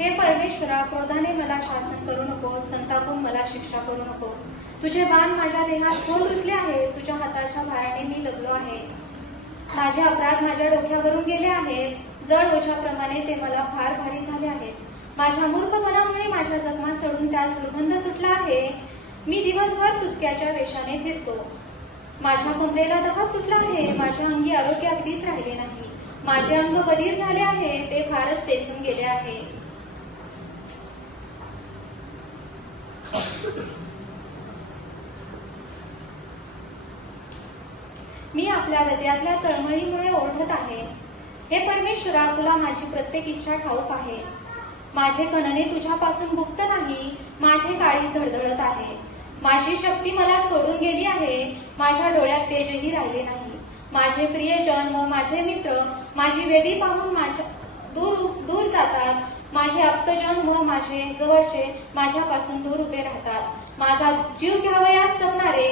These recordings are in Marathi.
हे परमेश्वरा, क्रोधाने मला शासन करू नकोस, संतापून मला शिक्षा करू नकोस. तुझे बाण माझ्या देहात खोल रुतले आहे, तुझ्या हाताच्या भाराने मी दबलो आहे. माझे अपराध माझ्या डोक्यावरून गेले आहेत, जड ओझ्याप्रमाणे ते मला फार भारी झाले आहेत. माझ्या मूर्खपणामुळे माझ्या जखमा सडून त्यात दुर्गंध सुटला आहे. मी दिवसभर सुटक्याच्या वेशाने फिरतो. माझ्या कमरेला दहा सुटला आहे, माझ्या अंगी आरोग्य अगदीच राहिले नाही. माझे अंग बधीर झाले आहे, ते फारच टेचून गेले आहे. मी आपल्या हृदयातल्या तळमळीमुळे ओरडत आहे. हे परमेश्वरा, तुला माझी प्रत्येक इच्छा ठाऊक आहे. माझे कणने तुझ्यापासून गुप्त नाही, माझे काळीज धडधडत आहे. माझी शक्ती मला सोडून गेली आहे, माझ्या डोळ्यात तेजही राहिले नाही. माझे प्रियजन व माझे मित्र माझी वेदी पाहून दूर जातात. माझे आप्तजन व माझे जवळचे माझ्यापासून दूर उभे राहतात. माझा जीव घ्यावयास टपणारे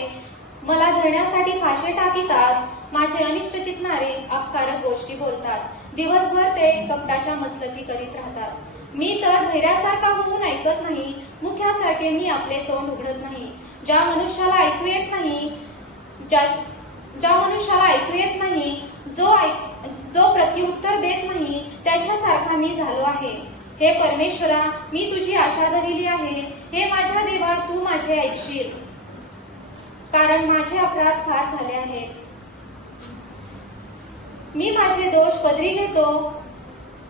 मला धरण्यासाठी फाशी टाकीतात. माझे अनिष्ट चितणारे अपकारक गोष्टी बोलतात. दिवसभर ते कपटाच्या मसलती करीत राहतात. मी तर धैर्यासारखा होऊन ऐकत नाही, मुख्यासारखे मी आपले तोंड उघडत नाही. ज्या मनुष्याला ऐकू येत नाही, जो प्रत्युत्तर देत नाही, त्याच्यासारखा मी झालो आहे. हे परमेश्वरा, मी तुझी आशा धरली आहे. हे माझ्या देवा, तू माझे ऐकशील, कारण माझे अपराध फार झाले आहेत. मी माझे दोष पदरी घेतो.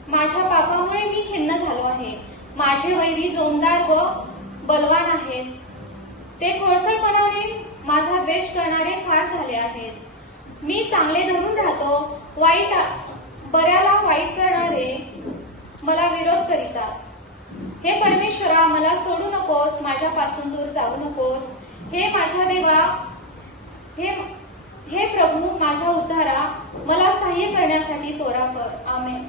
माझ्या पापामुळे मी खिन्न झालो आहे. माझे वैरी जोमदार व बलवान आहेत. ते खोडसाळपणाने माझा द्वेष करणारे फार झाले आहेत. मी चांगले धरून राहतो, बऱ्याला वाईट करणारे मला विरोध करीतात. हे परमेश्वरा, मला सोडू नकोस, माझ्यापासून दूर जाऊ नकोस. हे माझ्या देवा, हे प्रभू, माझ्या उद्धारा, मला सहाय्य करण्यासाठी तोरा कर. आमेन.